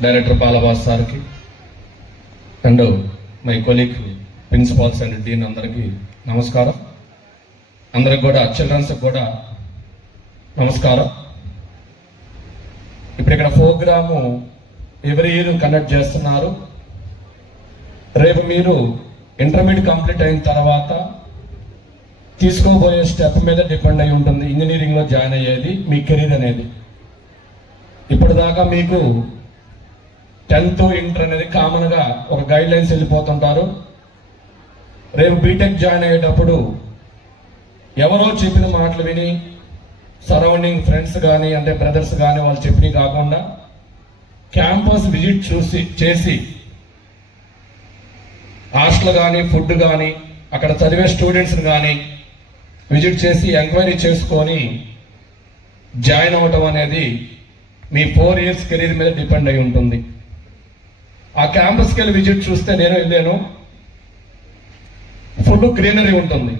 Director Balabas Sarki and my colleague principals and dean andariki namaskaram. Andariki kuda children's kuda namaskaram. ఇప్పుడు ఇక్కడ programme ఎవరి year conduct చేస్తున్నారు. రేపు మీరు intermediate complete అయిన తర్వాత తీసుకోబోయే స్టెప్ మీద డిపెండ్ అయి ఉంటుంది ఇంజనీరింగ్ లో జాయిన్ అయ్యేది మీ కెరీర్ అనేది. ఇప్పటిదాకా మీకు 10th ఇంటర్ అనేది కామన్ గా ఒక గైడ్ లైన్స్ వెళ్ళిపోతుంటారు. రేపు బీటెక్ జాయిన్ అయ్యేటప్పుడు ఎవరో చెప్పిన మాటలు విని సరౌండింగ్ ఫ్రెండ్స్ కానీ అంటే బ్రదర్స్ కానీ వాళ్ళు చెప్పినవి కాకుండా క్యాంపస్ విజిట్ చేసి హాస్టల్ కానీ ఫుడ్ కానీ అక్కడ చదివే స్టూడెంట్స్ కానీ విజిట్ చేసి ఎంక్వైరీ చేసుకొని జాయిన్ అవటం అనేది మీ 4 years కెరీర్ మీద డిపెండ్ అయి ఉంటుంది. ఆ క్యాంపస్కి వెళ్ళి విజిట్ చూస్తే నేను వెళ్ళాను, ఫుల్ గ్రీనరీ ఉంటుంది.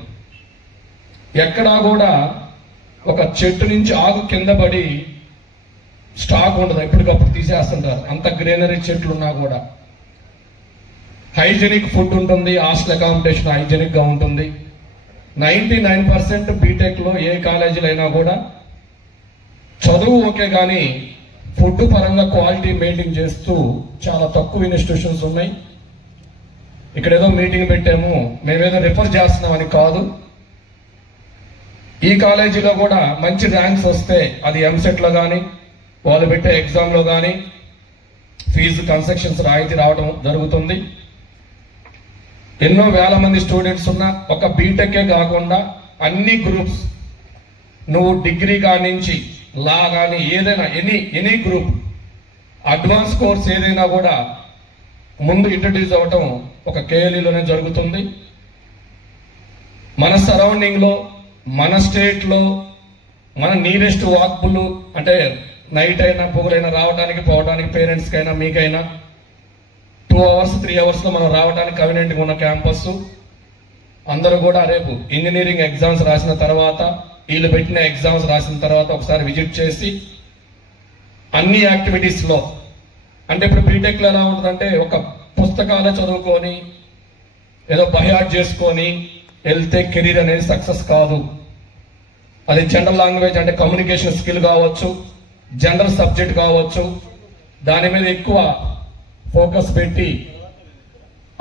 ఎక్కడా కూడా ఒక చెట్టు నుంచి ఆకు కింద పడి స్టాక్ ఉండదు, ఎప్పటికప్పుడు తీసేస్తుంటారు. అంత గ్రీనరీ చెట్లు ఉన్నా కూడా హైజెనిక్ ఫుడ్ ఉంటుంది. హాస్టల్ అకామిడేషన్ హైజెనిక్ గా ఉంటుంది. 99% బీటెక్ లో ఏ కాలేజీలో అయినా కూడా చదువు ఓకే కానీ ఫుడ్ పరంగా క్వాలిటీ మెయింటైన్ చేస్తూ చాలా తక్కువ ఇన్స్టిట్యూషన్స్ ఉన్నాయి. ఇక్కడ ఏదో మీటింగ్ పెట్టాము మేమేదో రిఫర్ చేస్తున్నామని కాదు. ఈ కాలేజీలో కూడా మంచి ర్యాంక్స్ వస్తే అది ఎంసెట్ లో కానీ వాళ్ళు పెట్టే ఎగ్జామ్ లో కానీ ఫీజు కన్సెషన్స్ రాయితీ రావడం జరుగుతుంది. ఎన్నో వేల మంది స్టూడెంట్స్ ఉన్న ఒక బీటెక్కే కాకుండా అన్ని గ్రూప్స్, నువ్వు డిగ్రీ కానించి లా కానీ ఏదైనా ఎనీ గ్రూప్ అడ్వాన్స్ కోర్స్ ఏదైనా కూడా ముందు ఇంట్రడ్యూస్ అవ్వటం ఒక కేఎల్ఈలోనే జరుగుతుంది. మన సరౌండింగ్ లో మన స్టేట్ లో మన నియరెస్ట్ వాక్బుల్ అంటే నైట్ అయినా పొగలైనా రావడానికి పోవడానికి పేరెంట్స్ కైనా మీకైనా 2 hours 3 hours లో మనం రావడానికి కన్వీనియంట్ గా ఉన్న క్యాంపస్. అందరూ కూడా రేపు ఇంజనీరింగ్ ఎగ్జామ్స్ రాసిన తర్వాత వీళ్ళు పెట్టిన ఎగ్జామ్స్ రాసిన తర్వాత ఒకసారి విజిట్ చేసి అన్ని యాక్టివిటీస్ లో అంటే ఇప్పుడు బీటెక్ లో ఎలా ఉంటుందంటే ఒక పుస్తకాలే చదువుకొని ఏదో బైహార్ట్ చేసుకొని వెళ్తే కెరీర్ అనేది సక్సెస్ కాదు. అది జనరల్ లాంగ్వేజ్ అంటే కమ్యూనికేషన్ స్కిల్ కావచ్చు, జనరల్ సబ్జెక్ట్ కావచ్చు, దాని మీద ఎక్కువ ఫోకస్ పెట్టి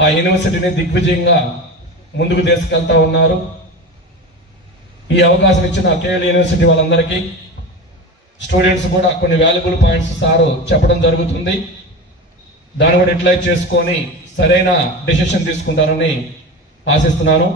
ఆ యూనివర్సిటీని దిగ్విజయంగా ముందుకు తీసుకెళ్తా ఉన్నారు. ఈ అవకాశం ఇచ్చిన కేఎల్ యూనివర్సిటీ వాళ్ళందరికీ స్టూడెంట్స్ కూడా కొన్ని వాల్యుబుల్ పాయింట్స్ సారు చెప్పడం జరుగుతుంది. దాన్ని కూడా యూటిలైజ్ చేసుకొని సరైన డెసిషన్ తీసుకుంటారని ఆశిస్తున్నాను.